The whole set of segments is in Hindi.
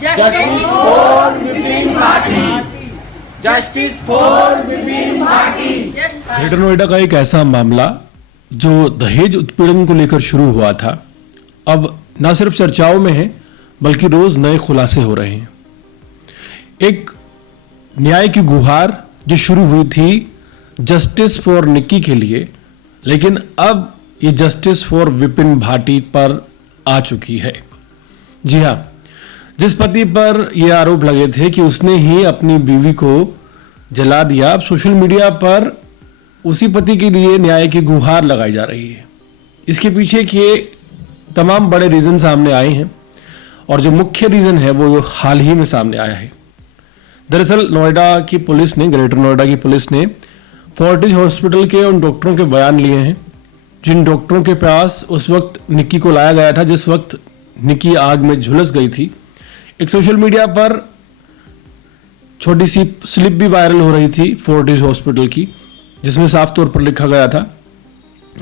Justice for Vipin Bhati, justice for Vipin Bhati. Greater Noida का एक ऐसा मामला जो दहेज उत्पीड़न को लेकर शुरू हुआ था, अब न सिर्फ चर्चाओं में है बल्कि रोज नए खुलासे हो रहे हैं। एक न्याय की गुहार जो शुरू हुई थी जस्टिस फॉर निक्की के लिए, लेकिन अब ये जस्टिस फॉर विपिन भाटी पर आ चुकी है। जी हाँ, जिस पति पर ये आरोप लगे थे कि उसने ही अपनी बीवी को जला दिया, अब सोशल मीडिया पर उसी पति के लिए न्याय की गुहार लगाई जा रही है। इसके पीछे के तमाम बड़े रीजन सामने आए हैं और जो मुख्य रीजन है वो हाल ही में सामने आया है। दरअसल नोएडा की पुलिस ने, ग्रेटर नोएडा की पुलिस ने फोर्टिज हॉस्पिटल के उन डॉक्टरों के बयान लिए हैं जिन डॉक्टरों के पास उस वक्त निक्की को लाया गया था जिस वक्त निक्की आग में झुलस गई थी। एक सोशल मीडिया पर छोटी सी स्लिप भी वायरल हो रही थी फोर्टिज हॉस्पिटल की, जिसमें साफ तौर पर लिखा गया था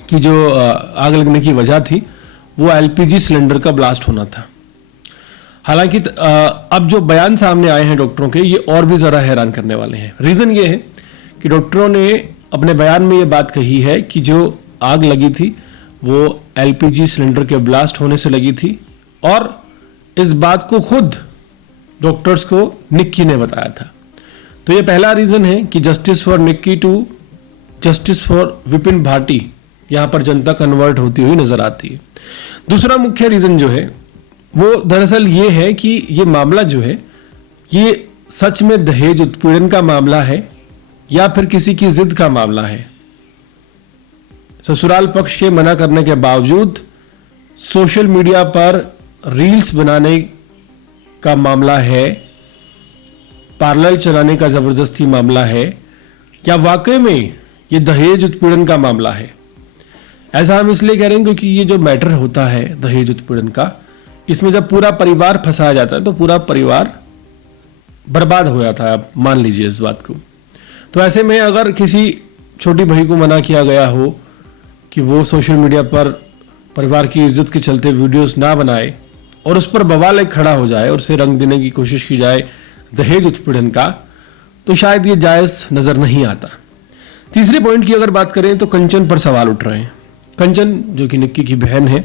कि जो आग लगने की वजह थी वो एलपीजी सिलेंडर का ब्लास्ट होना था। हालांकि अब जो बयान सामने आए हैं डॉक्टरों के, ये और भी ज़रा हैरान करने वाले हैं। रीज़न ये है कि डॉक्टरों ने अपने बयान में ये बात कही है कि जो आग लगी थी वो एलपीजी सिलेंडर के ब्लास्ट होने से लगी थी और इस बात को खुद डॉक्टर्स को निक्की ने बताया था। तो ये पहला रीज़न है कि justice for Nikki to justice for Vipin Bhati यहाँ पर जनता कन्वर्ट होती हुई नजर आती है। दूसरा मुख्य रीज़न जो है वो दरअसल ये है कि ये मामला जो है ये सच में दहेज उत्पीड़न का मामला है या फिर किसी की जिद का मामला है। ससुराल पक्ष के मना करने के बावजूद सोशल मीडिया पर रील्स बनाने का मामला है, पार्लर चलाने का जबरदस्ती मामला है, क्या वाकई में ये दहेज उत्पीड़न का मामला है? ऐसा हम इसलिए कह रहे हैं क्योंकि ये जो मैटर होता है दहेज उत्पीड़न का, इसमें जब पूरा परिवार फंसाया जाता है तो पूरा परिवार बर्बाद हो जाता है। आप मान लीजिए इस बात को। तो ऐसे में अगर किसी छोटी बहू को मना किया गया हो कि वो सोशल मीडिया पर परिवार की इज्जत के चलते वीडियोस ना बनाए और उस पर बवाल एक खड़ा हो जाए और उसे रंग देने की कोशिश की जाए दहेज उत्पीड़न का, तो शायद ये जायज़ नज़र नहीं आता। तीसरे पॉइंट की अगर बात करें तो कंचन पर सवाल उठ रहे हैं। कंचन जो कि निक्की की बहन है,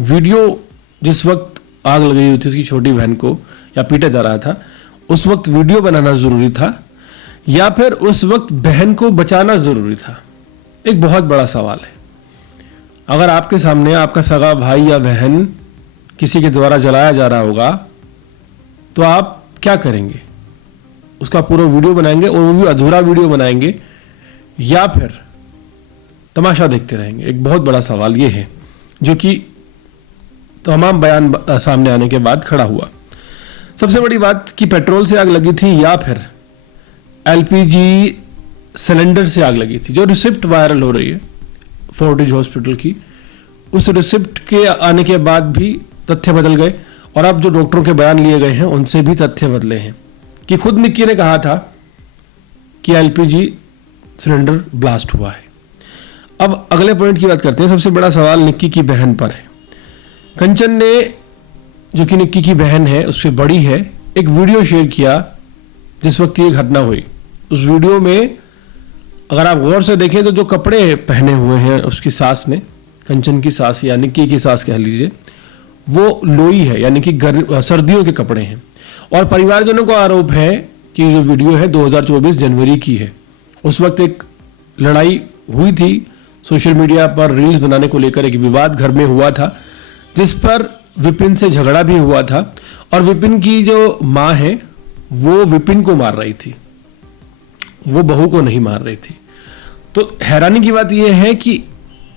वीडियो जिस वक्त आग लगी हुई थी उसकी छोटी बहन को या पीटा जा रहा था, उस वक्त वीडियो बनाना ज़रूरी था या फिर उस वक्त बहन को बचाना ज़रूरी था? एक बहुत बड़ा सवाल है। अगर आपके सामने आपका सगा भाई या बहन किसी के द्वारा जलाया जा रहा होगा तो आप क्या करेंगे? उसका पूरा वीडियो बनाएंगे और वो भी अधूरा वीडियो बनाएंगे या फिर तमाशा देखते रहेंगे? एक बहुत बड़ा सवाल ये है जो कि तमाम बयान सामने आने के बाद खड़ा हुआ। सबसे बड़ी बात कि पेट्रोल से आग लगी थी या फिर एलपीजी सिलेंडर से आग लगी थी। जो रिसिप्ट वायरल हो रही है फोर्टिज हॉस्पिटल की, उस रिसिप्ट के आने के बाद भी तथ्य बदल गए और अब जो डॉक्टरों के बयान लिए गए हैं उनसे भी तथ्य बदले हैं कि खुद निक्की ने कहा था कि एलपीजी सिलेंडर ब्लास्ट हुआ है। अब अगले पॉइंट की बात करते हैं। सबसे बड़ा सवाल निक्की की बहन पर है। कंचन ने, जो कि निक्की की बहन है, उससे बड़ी है, एक वीडियो शेयर किया जिस वक्त ये घटना हुई। उस वीडियो में अगर आप गौर से देखें तो जो कपड़े पहने हुए हैं उसकी सास ने, कंचन की सास या निक्की की सास कह लीजिए, वो लोई है यानी कि सर्दियों के कपड़े हैं। और परिवारजनों को आरोप है कि जो वीडियो है 2024 जनवरी की है। उस वक्त एक लड़ाई हुई थी सोशल मीडिया पर रील्स बनाने को लेकर, एक विवाद घर में हुआ था जिस पर विपिन से झगड़ा भी हुआ था और विपिन की जो माँ है वो विपिन को मार रही थी, वो बहू को नहीं मार रही थी। तो हैरानी की बात यह है कि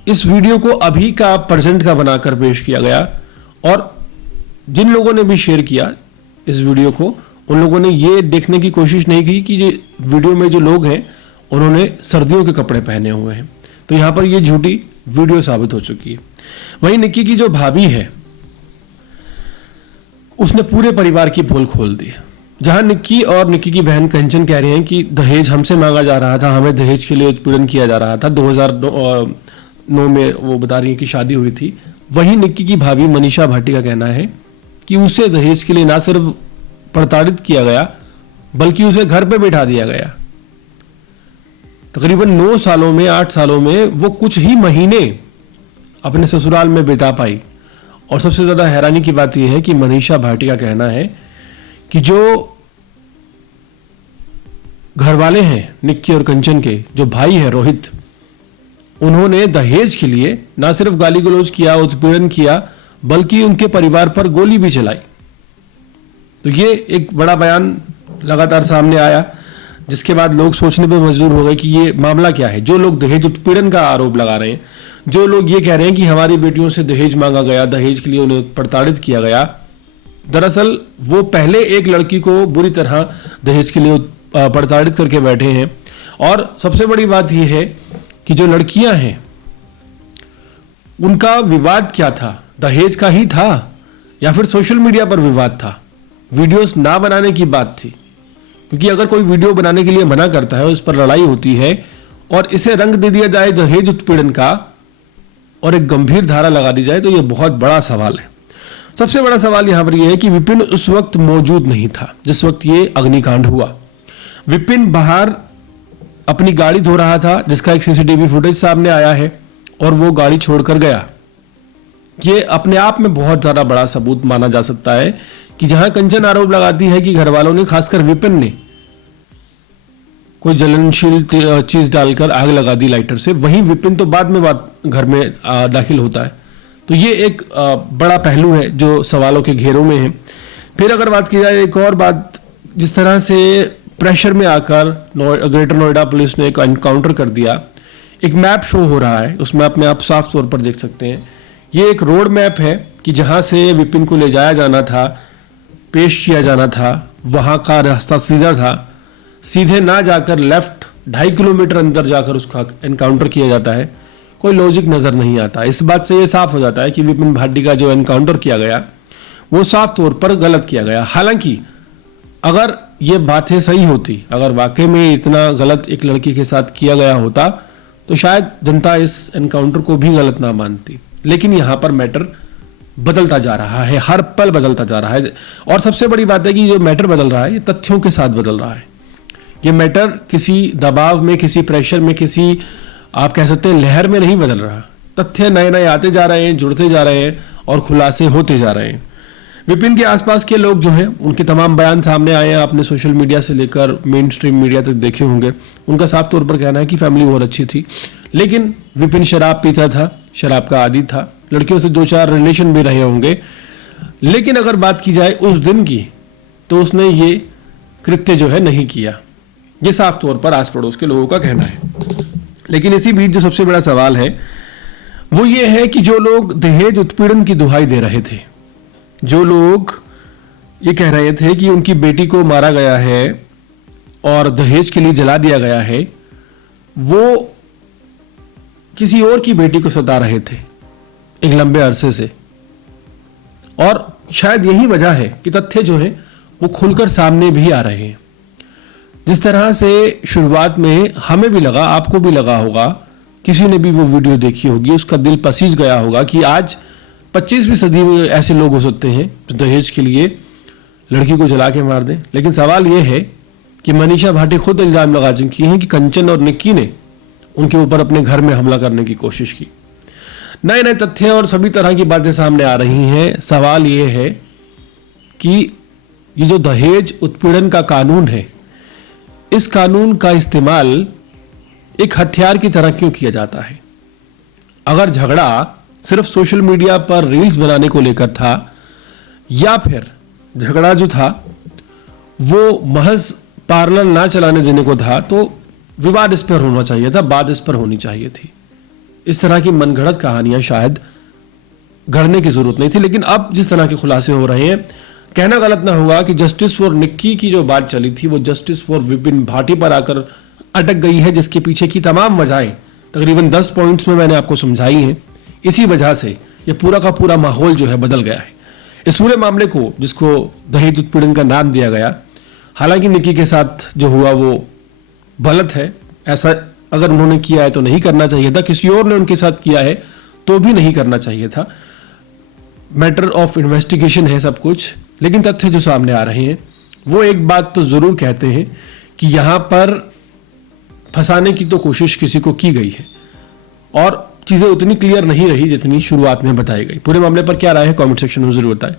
इस वीडियो को अभी का प्रेजेंट का बनाकर पेश किया गया और जिन लोगों ने भी शेयर किया इस वीडियो को, उन लोगों ने ये देखने की कोशिश नहीं की कि ये वीडियो में जो लोग हैं उन्होंने सर्दियों के कपड़े पहने हुए हैं। तो यहां पर ये झूठी वीडियो साबित हो चुकी है। वहीं निक्की की जो भाभी है उसने पूरे परिवार की पोल खोल दी। जहां निक्की और निक्की की बहन कंचन कह रहे हैं कि दहेज हमसे मांगा जा रहा था, हमें दहेज के लिए उत्पीड़न किया जा रहा था। 2009 में वो बता रही है कि शादी हुई थी। वहीं निक्की की भाभी मनीषा भाटी का कहना है कि उसे दहेज के लिए ना सिर्फ प्रताड़ित किया गया, बल्कि उसे घर पे बैठा दिया गया। तकरीबन 9 सालों में, 8 सालों में वो कुछ ही महीने अपने ससुराल में बिता पाई। और सबसे ज्यादा हैरानी की बात यह है कि मनीषा भाटी का कहना है कि जो घर वाले हैं निक्की और कंचन के, जो भाई है रोहित, उन्होंने दहेज के लिए ना सिर्फ गाली गलौज किया, उत्पीड़न किया, बल्कि उनके परिवार पर गोली भी चलाई। तो ये एक बड़ा बयान लगातार सामने आया, जिसके बाद लोग सोचने पर मजबूर हो गए कि ये मामला क्या है। जो लोग दहेज उत्पीड़न का आरोप लगा रहे हैं, जो लोग ये कह रहे हैं कि हमारी बेटियों से दहेज मांगा गया, दहेज के लिए उन्हें प्रताड़ित किया गया, दरअसल वो पहले एक लड़की को बुरी तरह दहेज के लिए प्रताड़ित करके बैठे हैं। और सबसे बड़ी बात यह है कि जो लड़कियां हैं उनका विवाद क्या था, दहेज का ही था या फिर सोशल मीडिया पर विवाद था, वीडियोस ना बनाने की बात थी। क्योंकि अगर कोई वीडियो बनाने के लिए मना करता है, उस पर लड़ाई होती है और इसे रंग दे दिया जाए दहेज उत्पीड़न का और एक गंभीर धारा लगा दी जाए, तो यह बहुत बड़ा सवाल है। सबसे बड़ा सवाल यहां पर यह है कि विपिन उस वक्त मौजूद नहीं था जिस वक्त ये अग्निकांड हुआ। विपिन बाहर अपनी गाड़ी धो रहा था, जिसका एक सीसीटीवी फुटेज सामने आया है, और वो गाड़ी छोड़कर गया। ये अपने आप में बहुत ज्यादा बड़ा सबूत माना जा सकता है कि जहां कंचन आरोप लगाती है कि घर वालों ने, खासकर विपिन ने, कोई जलनशील चीज डालकर आग लगा दी लाइटर से, वहीं विपिन तो बाद में घर में दाखिल होता है। तो ये एक बड़ा पहलू है जो सवालों के घेरों में है। फिर अगर बात की जाए एक और बात, जिस तरह से प्रेशर में आकर ग्रेटर नोएडा पुलिस ने एक एनकाउंटर कर दिया, एक मैप शो हो रहा है, उसमें अपने आप साफ तौर पर देख सकते हैं। ये एक रोड मैप है कि जहां से विपिन को ले जाया जाना था, पेश किया जाना था, वहां का रास्ता सीधा था। सीधे ना जाकर लेफ्ट 2.5 किलोमीटर अंदर जाकर उसका एनकाउंटर किया जाता है। कोई लॉजिक नजर नहीं आता। इस बात से ये साफ हो जाता है कि विपिन भाटी का जो एनकाउंटर किया गया वो साफ तौर पर गलत किया गया। हालांकि अगर ये बातें सही होती, अगर वाकई में इतना गलत एक लड़की के साथ किया गया होता, तो शायद जनता इस एनकाउंटर को भी गलत ना मानती। लेकिन यहां पर मैटर बदलता जा रहा है, हर पल बदलता जा रहा है। और सबसे बड़ी बात है कि जो मैटर बदल रहा है, ये तथ्यों के साथ बदल रहा है। ये मैटर किसी दबाव में, किसी प्रेशर में, किसी आप कह सकते हैं लहर में नहीं बदल रहा। तथ्य नए नए आते जा रहे हैं, जुड़ते जा रहे हैं और खुलासे होते जा रहे हैं। विपिन के आसपास के लोग जो हैं, उनके तमाम बयान सामने आए हैं। आपने सोशल मीडिया से लेकर मेन स्ट्रीम मीडिया तक देखे होंगे। उनका साफ तौर पर कहना है कि फैमिली बहुत अच्छी थी, लेकिन विपिन शराब पीता था, शराब का आदी था, लड़कियों से 2-4 रिलेशन भी रहे होंगे। लेकिन अगर बात की जाए उस दिन की, तो उसने ये कृत्य जो है नहीं किया। ये साफ तौर पर आस पड़ोस के लोगों का कहना है। लेकिन इसी बीच जो सबसे बड़ा सवाल है वो ये है कि जो लोग दहेज उत्पीड़न की दुहाई दे रहे थे, जो लोग ये कह रहे थे कि उनकी बेटी को मारा गया है और दहेज के लिए जला दिया गया है, वो किसी और की बेटी को सता रहे थे एक लंबे अरसे से। और शायद यही वजह है कि तथ्य जो है वो खुलकर सामने भी आ रहे हैं। जिस तरह से शुरुआत में हमें भी लगा, आपको भी लगा होगा, किसी ने भी वो वीडियो देखी होगी, उसका दिल पसीज गया होगा कि आज 25वीं सदी में ऐसे लोग हो सकते हैं जो दहेज के लिए लड़की को जला के मार दें। लेकिन सवाल यह है कि मनीषा भाटी खुद इल्जाम लगा चुकी हैं कि कंचन और निक्की ने उनके ऊपर अपने घर में हमला करने की कोशिश की। नए नए तथ्य और सभी तरह की बातें सामने आ रही हैं। सवाल यह है कि ये जो दहेज उत्पीड़न का कानून है, इस कानून का इस्तेमाल एक हथियार की तरह क्यों किया जाता है? अगर झगड़ा सिर्फ सोशल मीडिया पर रील्स बनाने को लेकर था, या फिर झगड़ा जो था वो महज पार्लर ना चलाने देने को था, तो विवाद इस पर होना चाहिए था, बात इस पर होनी चाहिए थी। इस तरह की मनगढ़ंत कहानियां शायद गढ़ने की जरूरत नहीं थी। लेकिन अब जिस तरह के खुलासे हो रहे हैं, कहना गलत ना होगा कि जस्टिस फॉर निक्की की जो बात चली थी वो जस्टिस फॉर विपिन भाटी पर आकर अटक गई है, जिसके पीछे की तमाम वजहें तकरीबन 10 पॉइंट्स में मैंने आपको समझाई हैं। इसी वजह से ये पूरा का पूरा माहौल जो है बदल गया है। इस पूरे मामले को, जिसको दहेज उत्पीड़न का नाम दिया गया, हालांकि निक्की के साथ जो हुआ वो गलत है, ऐसा अगर उन्होंने किया है तो नहीं करना चाहिए था, किसी और ने उनके साथ किया है तो भी नहीं करना चाहिए था। मैटर ऑफ इन्वेस्टिगेशन है सब कुछ। लेकिन तथ्य जो सामने आ रहे हैं वो एक बात तो जरूर कहते हैं कि यहां पर फंसाने की तो कोशिश किसी को की गई है और चीजें उतनी क्लियर नहीं रही जितनी शुरुआत में बताई गई। पूरे मामले पर क्या राय है, कमेंट सेक्शन में जरूर बताएं।